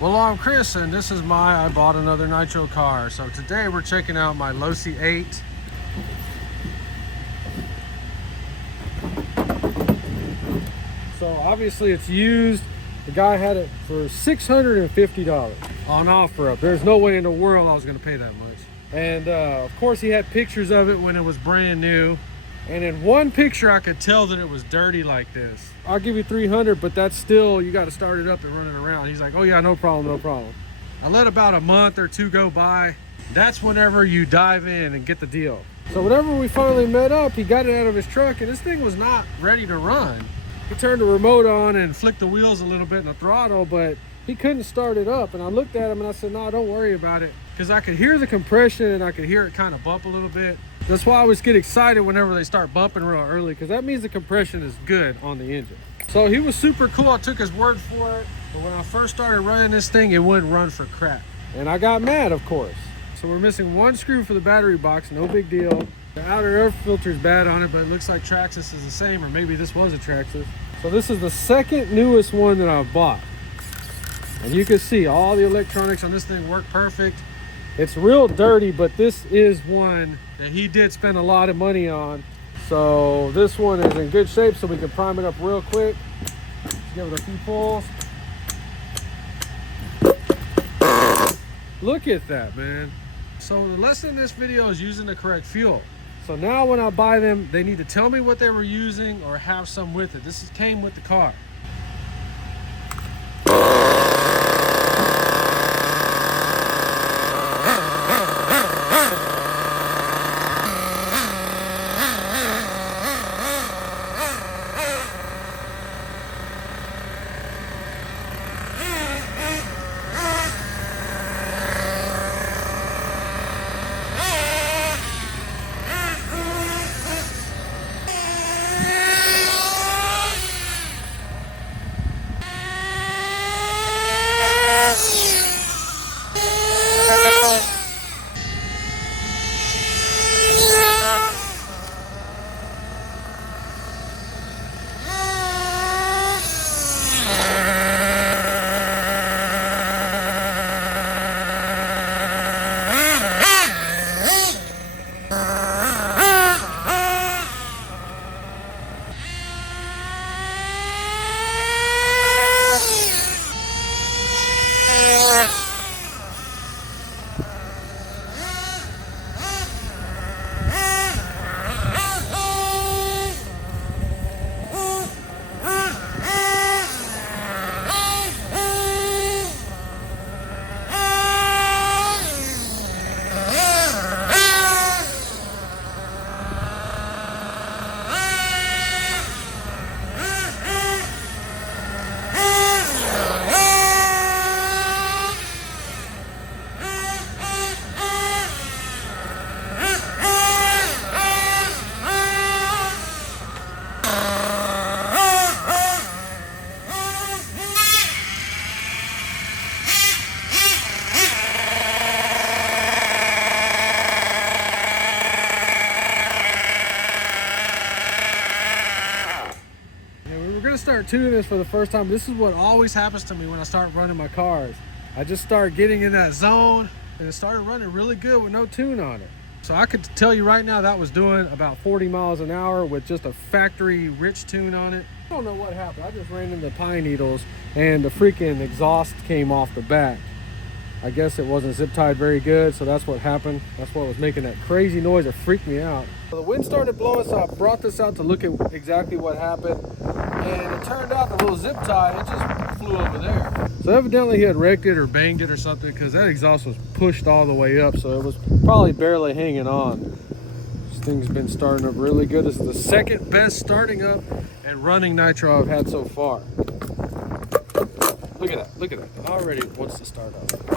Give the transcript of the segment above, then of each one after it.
Well, I'm Chris, and this is I bought another nitro car. So today we're checking out my Losi 8. So obviously it's used. The guy had it for $650 on OfferUp. There's no way in the world I was gonna pay that much. And of course he had pictures of it when it was brand new. And in one picture I could tell that it was dirty like this. I'll give you 300, but that's still, you got to start it up and run it around. He's like, oh yeah, no problem, no problem. I let about a month or two go by. That's whenever you dive in and get the deal. So whenever we finally met up, he got it out of his truck and this thing was not ready to run. He turned the remote on and flicked the wheels a little bit and the throttle, but he couldn't start it up. And I looked at him and I said, no, don't worry about it. Because I could hear the compression and I could hear it kind of bump a little bit. That's why I always get excited whenever they start bumping real early, because that means the compression is good on the engine. So he was super cool. I took his word for it. But when I first started running this thing, it wouldn't run for crap. And I got mad, of course. So we're missing one screw for the battery box, no big deal. The outer air filter is bad on it, but it looks like Traxxas is the same, or maybe this was a Traxxas. So this is the second newest one that I've bought. And you can see all the electronics on this thing work perfect. It's real dirty, but this is one that he did spend a lot of money on. So this one is in good shape, so we can prime it up real quick. Let's give it a few pulls. Look at that, man. So the lesson in this video is using the correct fuel. So now when I buy them, they need to tell me what they were using or have some with it. This came with the car. Start tuning this for the first time. This is what always happens to me when I start running my cars. I just start getting in that zone and it started running really good with no tune on it. So I could tell you right now that was doing about 40 miles an hour with just a factory rich tune on it. I don't know what happened. I just ran into pine needles and the freaking exhaust came off the back. I guess it wasn't zip tied very good, so that's what happened. That's what was making that crazy noise. It freaked me out. So the wind started blowing, so I brought this out to look at exactly what happened. And it turned out the little zip tie, it just flew over there. So evidently he had wrecked it or banged it or something, because that exhaust was pushed all the way up, so it was probably barely hanging on. This thing's been starting up really good. This is the second best starting up and running nitro I've had so far. Look at that, look at that. It already wants to start up.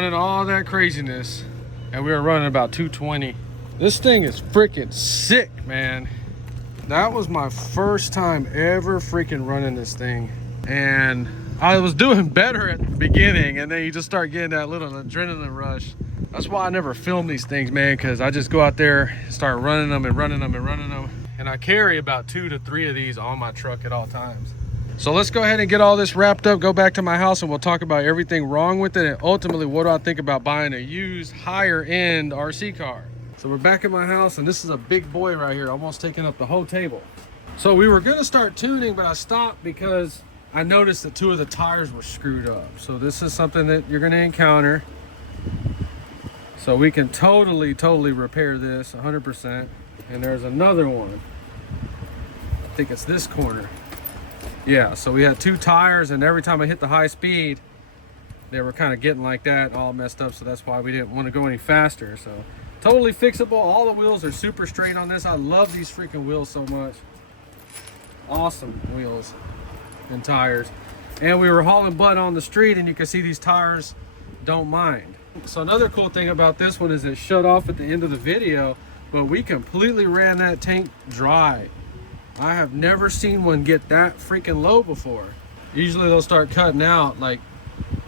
running all that craziness, and we were running about 220. This thing is freaking sick, man. That was my first time ever freaking running this thing, and I was doing better at the beginning, and then you just start getting that little adrenaline rush. That's why I never film these things, man, because I just go out there, start running them and running them and running them, and I carry about 2 to 3 of these on my truck at all times. So let's go ahead and get all this wrapped up, go back to my house, and we'll talk about everything wrong with it, and ultimately what do I think about buying a used higher end RC car. So we're back at my house, and this is a big boy right here, almost taking up the whole table. So we were gonna start tuning, but I stopped because I noticed that 2 of the tires were screwed up. So this is something that you're gonna encounter. So we can totally repair this 100%. And there's another one. I think it's this corner. Yeah, so we had 2 tires, and every time I hit the high speed, they were kind of getting like that, all messed up. So that's why we didn't want to go any faster. So totally fixable. All the wheels are super straight on this. I love these freaking wheels so much. Awesome wheels and tires. And we were hauling butt on the street, and you can see these tires don't mind. So another cool thing about this one is it shut off at the end of the video, but we completely ran that tank dry. I have never seen one get that freaking low before. Usually they'll start cutting out like,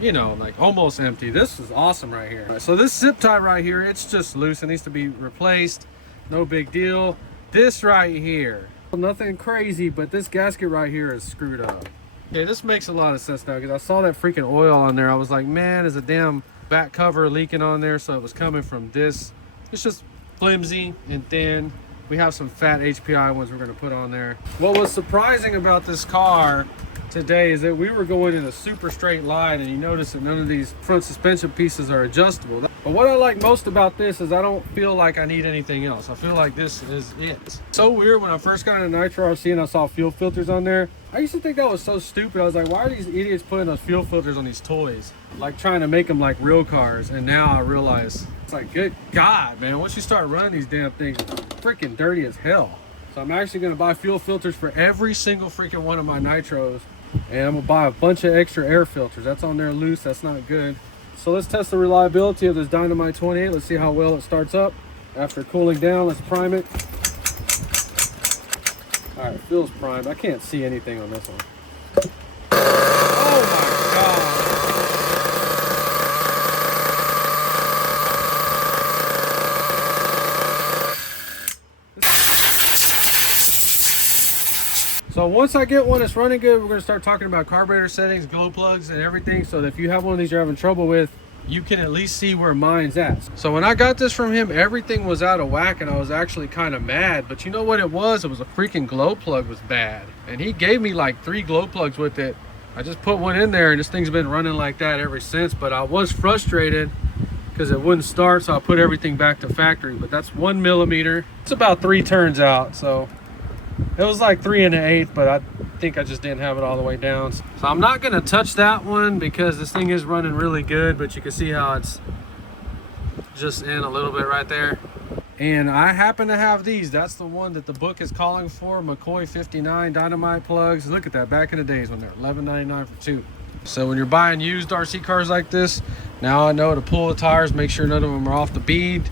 you know, like almost empty. This is awesome right here. So this zip tie right here, it's just loose. It needs to be replaced. No big deal. This right here, nothing crazy, but this gasket right here is screwed up. Okay, this makes a lot of sense now, because I saw that freaking oil on there. I was like, man, there's a damn back cover leaking on there, so it was coming from this. It's just flimsy and thin. We have some fat HPI ones we're going to put on there. What was surprising about this car today is that we were going in a super straight line, and you notice that none of these front suspension pieces are adjustable. But what I like most about this is I don't feel like I need anything else. I feel like this is it. So weird, when I first got into NITRO RC and I saw fuel filters on there, I used to think that was so stupid. I was like, why are these idiots putting those fuel filters on these toys? Like trying to make them like real cars. And now I realize, it's like, good God, man, once you start running these damn things, it's freaking dirty as hell. So I'm actually gonna buy fuel filters for every single freaking one of my Nitros. And I'm gonna buy a bunch of extra air filters. That's on there loose, that's not good. So let's test the reliability of this Dynamite 28. Let's see how well it starts up. After cooling down, let's prime it. All right, feels primed. I can't see anything on this one. Oh my God. So once I get one that's running good, we're gonna start talking about carburetor settings, glow plugs, and everything, so that if you have one of these you're having trouble with, you can at least see where mine's at. So when I got this from him, everything was out of whack, and I was actually kind of mad. But you know what it was? It was a freaking glow plug was bad. And he gave me like 3 glow plugs with it. I just put one in there, and this thing's been running like that ever since. But I was frustrated because it wouldn't start, so I put everything back to factory. But that's 1 millimeter. It's about 3 turns out, so it was like 3 1/8, but I think I just didn't have it all the way down. So I'm not gonna touch that one because this thing is running really good, but you can see how it's just in a little bit right there. And I happen to have these. That's the one that the book is calling for, McCoy 59 Dynamite plugs. Look at that, back in the days when they're $11.99 for 2. So when you're buying used RC cars like this, now I know to pull the tires, make sure none of them are off the bead.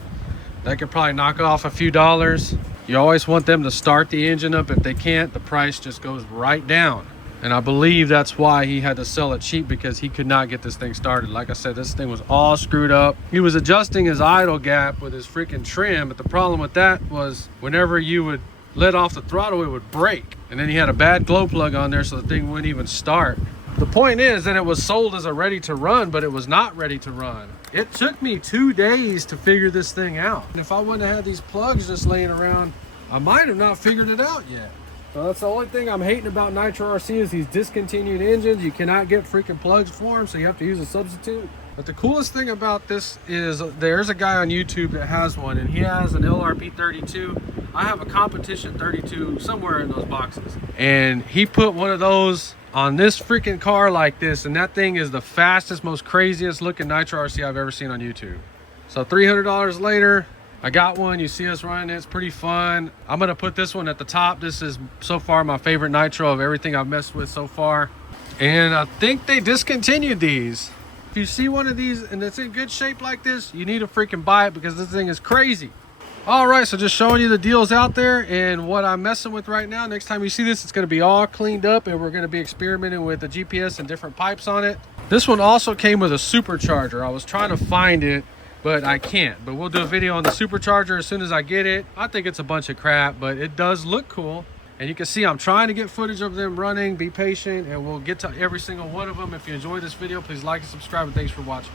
That could probably knock off a few dollars. You always want them to start the engine up. If they can't, the price just goes right down. And I believe that's why he had to sell it cheap, because he could not get this thing started. Like I said, this thing was all screwed up. He was adjusting his idle gap with his freaking trim, but the problem with that was whenever you would let off the throttle, it would break. And then he had a bad glow plug on there, so the thing wouldn't even start. The point is that it was sold as a ready to run, but it was not ready to run. It took me 2 days to figure this thing out. And if I wouldn't have had these plugs just laying around, I might have not figured it out yet. So that's the only thing I'm hating about NITRO RC is these discontinued engines. You cannot get freaking plugs for them, so you have to use a substitute. But the coolest thing about this is there's a guy on YouTube that has one, and he has an LRP 32. I have a competition 32 somewhere in those boxes. And he put one of those on this freaking car like this, and that thing is the fastest, most craziest looking NITRO RC I've ever seen on YouTube. So $300 later, I got one. You see us running it. It's pretty fun. I'm gonna put this one at the top. This is so far my favorite Nitro of everything I've messed with so far. And I think they discontinued these. If you see one of these and it's in good shape like this, you need to freaking buy it because this thing is crazy. All right, so just showing you the deals out there and what I'm messing with right now. Next time you see this, it's going to be all cleaned up and we're going to be experimenting with the GPS and different pipes on it. This one also came with a supercharger. I was trying to find it, but I can't. But we'll do a video on the supercharger as soon as I get it. I think it's a bunch of crap, but it does look cool. And you can see I'm trying to get footage of them running. Be patient and we'll get to every single one of them. If you enjoyed this video, please like and subscribe, and thanks for watching.